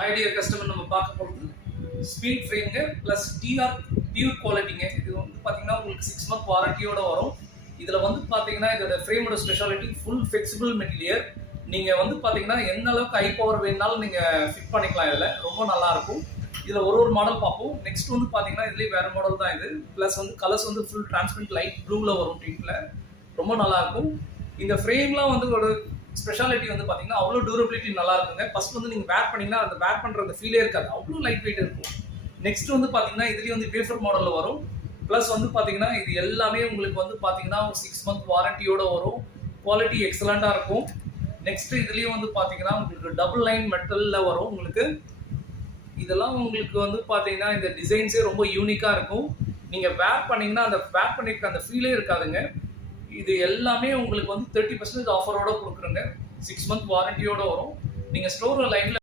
Hi dear customer, நம்ம பார்க்க போகிறது ஸ்பீட் ஃப்ரேம்ங்க ப்ளஸ் டிஆர் பியூர் குவாலிட்டிங்க. இது வந்து பார்த்தீங்கன்னா உங்களுக்கு 6 month வாரண்டியோட வரும். இதில் வந்து பார்த்தீங்கன்னா இதோட ஃப்ரேமோட ஸ்பெஷாலிட்டி ஃபுல் ஃபிளெக்சிபிள் மெட்டீரியல். நீங்கள் வந்து பார்த்தீங்கன்னா எந்த அளவுக்கு ஹை பவர் வேணுனாலும் நீங்கள் ஃபிட் பண்ணிக்கலாம். இதில் ரொம்ப நல்லாயிருக்கும். இதில் ஒரு மாடல் பார்ப்போம். நெக்ஸ்ட் வந்து பார்த்தீங்கன்னா இதுலேயே வேறு மாடல் தான் இது. ப்ளஸ் வந்து கலர்ஸ் வந்து ஃபுல் டிரான்ஸ்பரண்ட் லைட் ப்ளூவில் வரும் டிங்கில். ரொம்ப நல்லாயிருக்கும். இந்த ஃப்ரேம்லாம் வந்து ஒரு ஸ்பெஷாலிட்டி வந்து பார்த்தீங்கன்னா அவ்வளோ டியூரபிலிட்டி நல்லா இருக்குங்க. ஃபர்ஸ்ட் வந்து நீங்கள் வேர் பண்ணிங்கன்னா அந்த வேர் பண்ணுற அந்த ஃபீலே இருக்காது, அவ்வளோ லைட் வெயிட் இருக்கும். நெக்ஸ்ட் வந்து பார்த்தீங்கன்னா இதுலேயும் வந்து வேஃபர் மாடலில் வரும். ப்ளஸ் வந்து பார்த்தீங்கன்னா இது எல்லாமே உங்களுக்கு வந்து பார்த்தீங்கன்னா 6 month வாரண்டியோட வரும். குவாலிட்டி எக்ஸலண்ட்டாக இருக்கும். நெக்ஸ்ட் இதுலேயும் வந்து பார்த்தீங்கன்னா உங்களுக்கு டபுள் லைன் மெட்டலில் வரும். உங்களுக்கு இதெல்லாம் உங்களுக்கு வந்து பார்த்தீங்கன்னா இந்த டிசைன்ஸே ரொம்ப யூனிக்காக இருக்கும். நீங்கள் வேர் பண்ணிங்கன்னா அந்த வேர் பண்ணியிருக்க அந்த ஃபீலே இருக்காதுங்க. இது எல்லாமே உங்களுக்கு வந்து 30% ஆஃபரோட கொடுக்குறோங்க. 6 month வாரண்டியோட வரும். நீங்கள் ஸ்டோரில் லைனில்